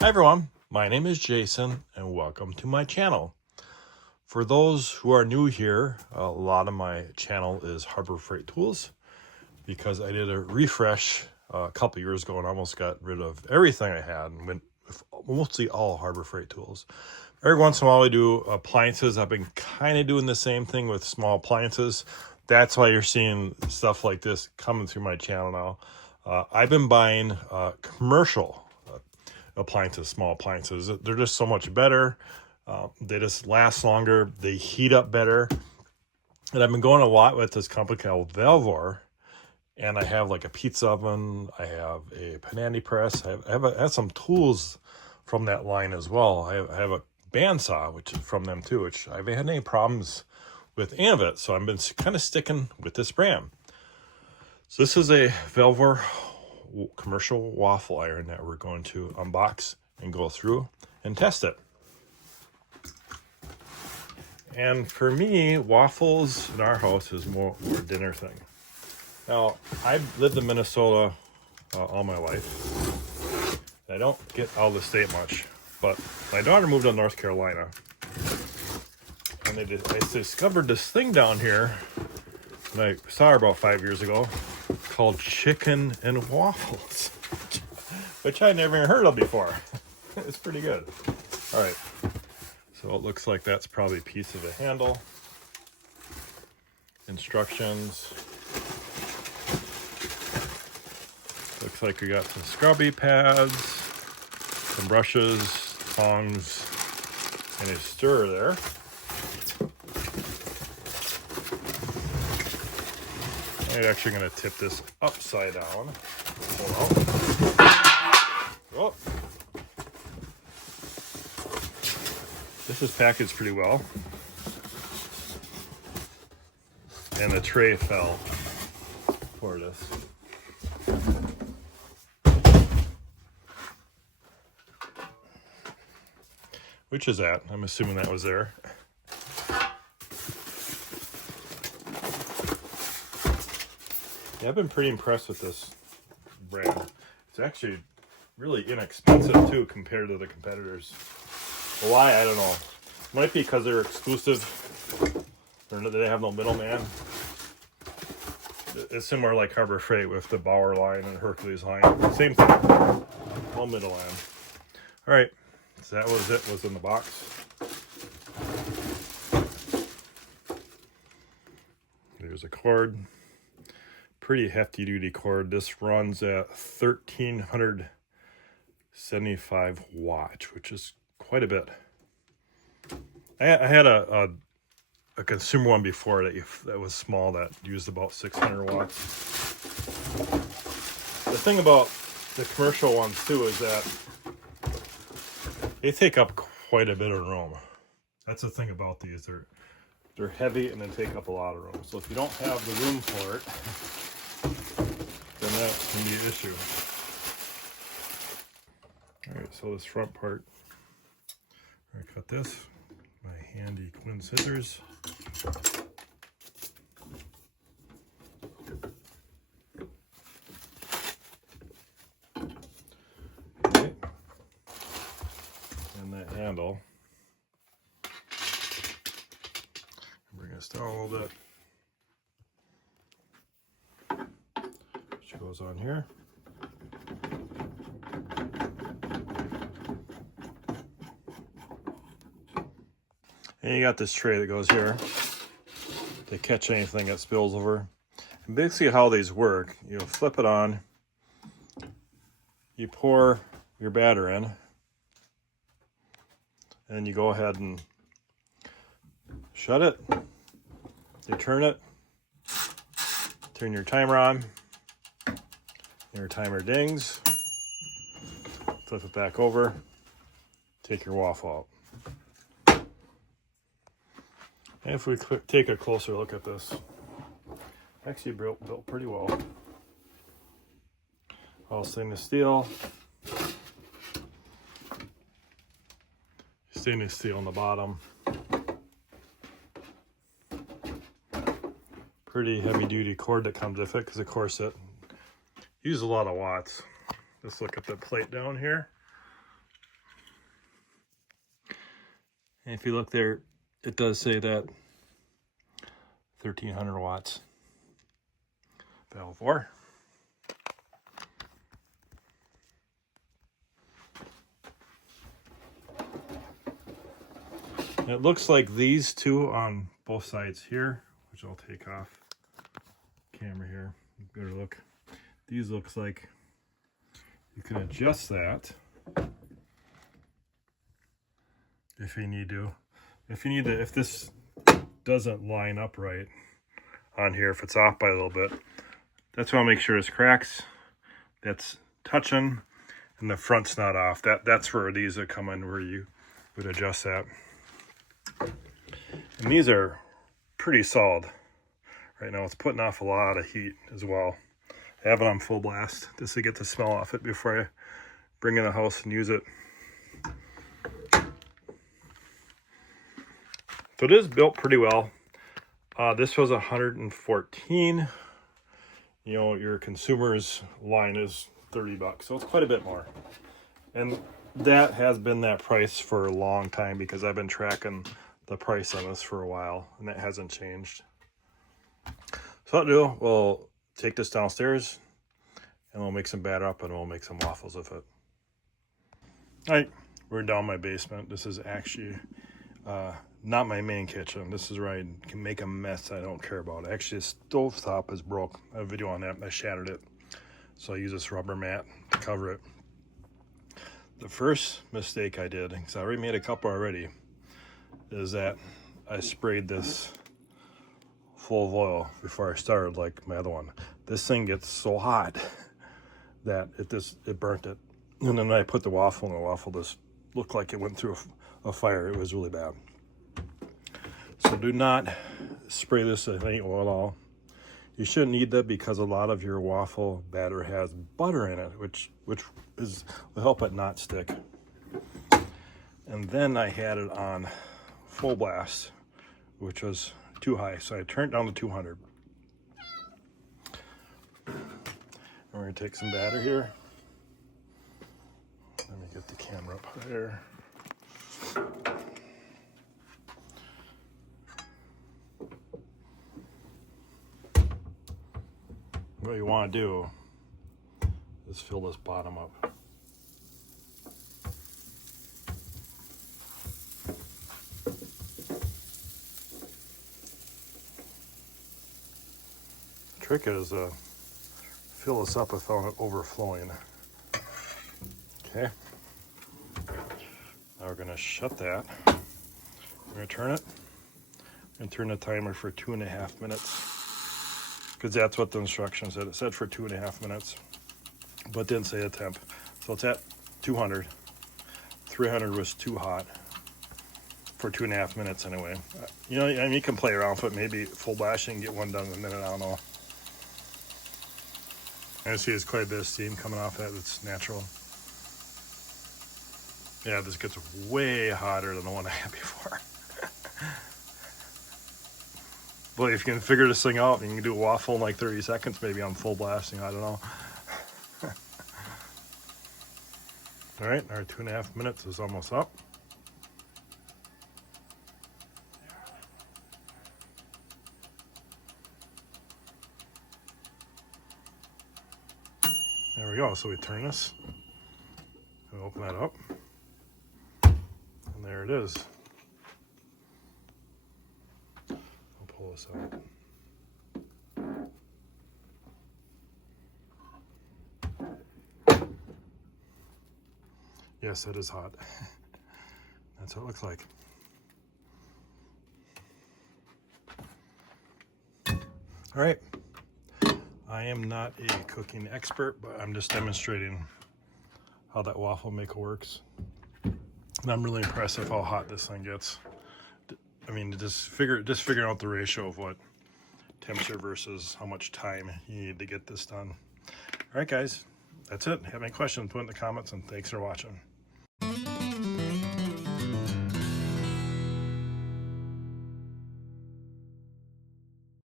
Hi everyone, my name is Jason and welcome to my channel. For those who are new here, a lot of my channel is Harbor Freight Tools because I did a refresh a couple years ago and almost got rid of everything I had and went with mostly all Harbor Freight Tools. Every once in a while we do appliances. I've been kind of doing the same thing with small appliances. That's why you're seeing stuff like this coming through my channel now. I've been buying commercial appliances, small appliances. They're just so much better. They just last longer. They heat up better. And I've been going a lot with this company called Vevor. And I have like a pizza oven. I have a panini press. I have some tools from that line as well. I have a bandsaw, which is from them too, which I haven't had any problems with any of it. So I've been kind of sticking with this brand. So this is a Vevor commercial waffle iron that we're going to unbox and go through and test it. And for me, waffles in our house is more a dinner thing. Now, I've lived in Minnesota all my life. I don't get out of the state much, but my daughter moved to North Carolina, and I discovered this thing down here, and I saw her about 5 years ago, called chicken and waffles, which I never heard of before. It's pretty good. All right, so it looks like that's probably a piece of a handle. Instructions. Looks like we got some scrubby pads, some brushes, tongs, and a stirrer there. I'm actually going to tip this upside down. Oh. This is packaged pretty well. And the tray fell for this. Which is that? I'm assuming that was there. Yeah, I've been pretty impressed with this brand. It's actually really inexpensive too compared to the competitors. Why? I don't know. Might be because they're exclusive. They have no middleman. It's similar like Harbor Freight with the Bauer line and Hercules line. Same thing. No middleman. All right. So that was it. Was in the box. There's a cord. Pretty hefty duty cord. This runs at 1375 watts, which is quite a bit. I had a consumer one before that was small that used about 600 watts. The thing about the commercial ones too is that they take up quite a bit of room. That's the thing about these. They're heavy and they take up a lot of room. So if you don't have the room for it, then that can be an issue. All right, so this front part, I'm gonna cut this. My handy twin scissors. Okay. And that handle. Bring this down a little bit. She goes on here. And you got this tray that goes here to catch anything that spills over. And basically how these work, you flip it on, you pour your batter in, and you go ahead and shut it. You turn it, turn your timer on, your timer dings, flip it back over, take your waffle out. And if we take a closer look at this, actually built pretty well. All stainless steel. Stainless steel on the bottom. Pretty heavy duty cord that comes with it because of course it uses a lot of watts. Let's look at the plate down here. And if you look there, it does say that 1300 watts. Vevor. It looks like these two on both sides here, which I'll take off camera here. Better look. These looks like you can adjust that if you need to. If this doesn't line up right on here, if it's off by a little bit, that's why I'll make sure it's cracks that's touching and the front's not off. That's where these that come in, where you would adjust that. And these are pretty solid right now. It's putting off a lot of heat as well. I have it on full blast just to get the smell off it before I bring it in the house and use it. So it is built pretty well. This was 114. You know, your consumer's line is 30 bucks, so it's quite a bit more. And that has been that price for a long time because I've been tracking the price on this for a while, and it hasn't changed. So what I'll do, we'll take this downstairs and we'll make some batter up and we'll make some waffles with it. All right, we're down my basement. This is actually not my main kitchen. This is where I can make a mess I don't care about. Actually, the stove top is broke. I have a video on that. I shattered it. So I use this rubber mat to cover it. The first mistake I did, because I already made a couple already, is that I sprayed this full of oil before I started like my other one. This thing gets so hot that it burnt it. And then I put the waffle in, the waffle just looked like it went through a fire. It was really bad. So do not spray this with any oil at all. You shouldn't need that because a lot of your waffle batter has butter in it, which will help it not stick. And then I had it on full blast, which was too high, so I turned it down to 200. And we're gonna take some batter here. Let me get the camera up there. What you want to do is fill this bottom up. The trick is fill this up without it overflowing. Okay. Now we're going to shut that. We're going to turn it and turn the timer for 2.5 minutes. Because that's what the instructions said. It said for 2.5 minutes, but didn't say a temp. So it's at 200. 300 was too hot for 2.5 minutes anyway. You know, I mean, you can play around with it. Maybe full blast and get one done in a minute. I don't know. I see there's quite a bit of steam coming off that. It's natural. Yeah, this gets way hotter than the one I had before. But if you can figure this thing out, and you can do a waffle in like 30 seconds, maybe on full blasting, I don't know. All right, our 2.5 minutes is almost up. There we go, so we turn this, we open that up, and there it is. Pull this out. Yes, it is hot. That's what it looks like. All right. I am not a cooking expert, but I'm just demonstrating how that waffle maker works. And I'm really impressed with how hot this thing gets. I mean, just figuring out the ratio of what temperature versus how much time you need to get this done. All right, guys, that's it. Have any questions, put in the comments, and thanks for watching.